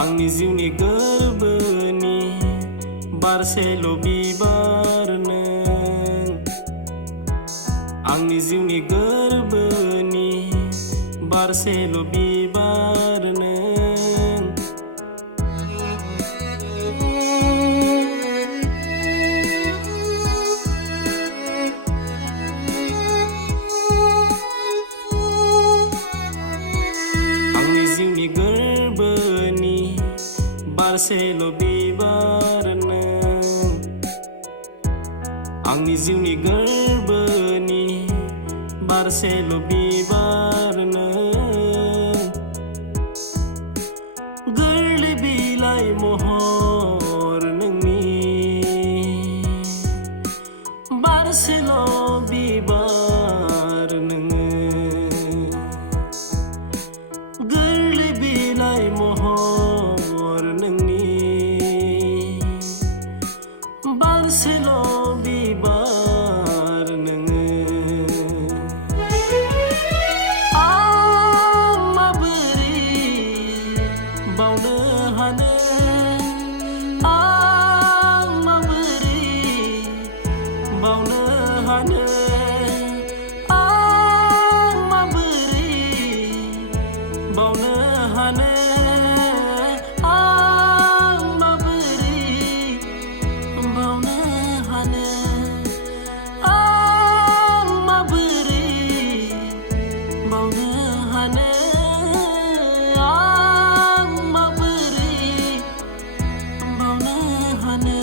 आंनि जिउनि गोरबोनि बारसेल' बिबार नों। आंनि जिउनि गोरबोनि बारसेल' बिबार नों। आंनि जिउनि गोरबोनि बारसेल' बिबार नों। आंनि जिउनि गोरबोनि बारसेल' बिबार नों। गोरलै बिलाइ महर नोंनि बारसेल' बिबार नोङो। गोरलै बिलाइ महर नोंनि बारसेल' बिबार नोङो। आं माबोरै बावनो हानो, आं माबोरै बावनो हानो, आं माबोरै बावनो हानो, आं माबोरै बावनो हानो, आं माबोरै बावनो हानो, आं माबोरै बावनो हानो।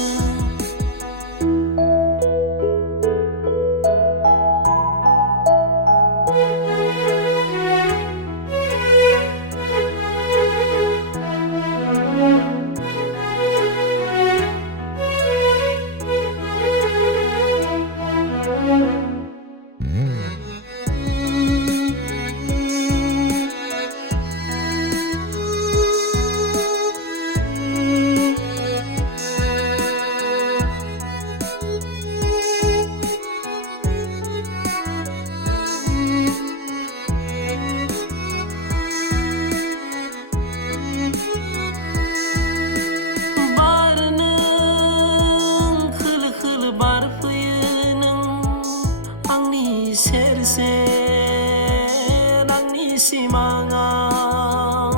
सेर सेर आंनि सिमाङाव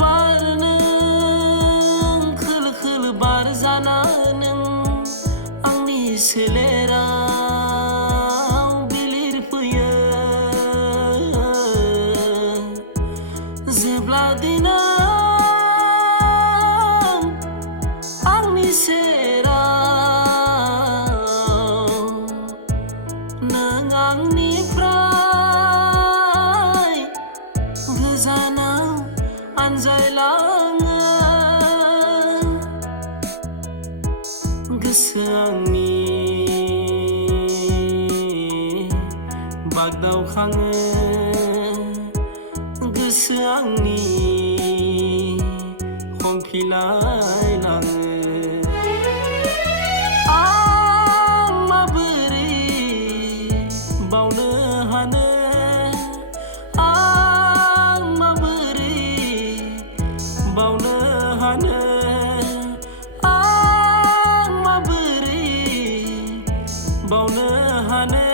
बार नों खोलो खोलो बार जाना नों आंनि सोलेराव बिलिरफैयो। जेब्ला दिना आंनि सेराव नों आंनिफ्राय गोजानाव आनजायलाङो। गोसो आंनि बागदावखाङो, गोसो आंनि हमफिलायलाङो। आं माबोरै बावनो हानो, आं माबोरै बावनो हानो, आं माबोरै बावनो हानो।